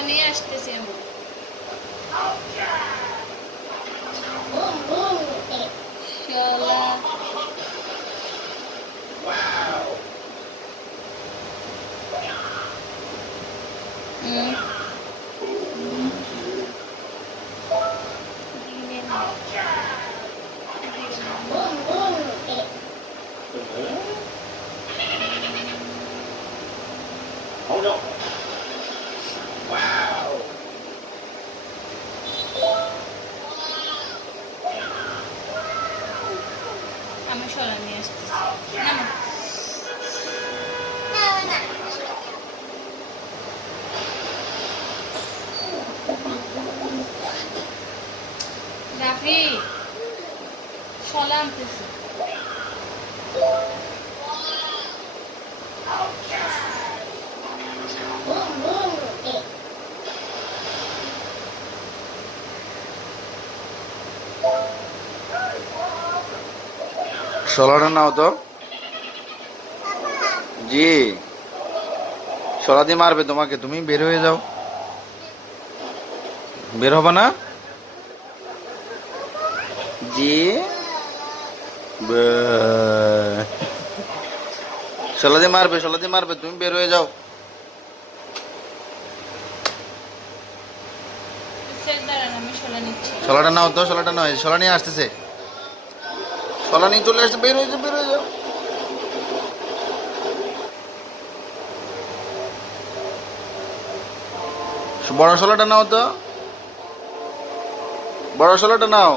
শলা নিয়ে আসতেছি আমি। শলা Hold on. Wow. আমি শলা নিয়ে আসতেছি। নামো। রাফি শলা আনতেছি। শলাটা নাও তো। জি, শলা দিয়ে মারবে তোমাকে, তুমি বের হয়ে যাও। বের হবে না? জি, শলা দিয়ে মারবে, শলা দিয়ে মারবে, তুমি বের হয়ে যাও। দাঁড়ান আমি শলা নিচ্ছি। শলাটা নাও তো, শলাটা নাও, শলা নিয়ে আসতেছে। শলা নিয়ে চলে আসছে, বের হয়ে যাও, বের হয়ে যাও। বড় শলাটা নাও তো, বড় শলাটা নাও।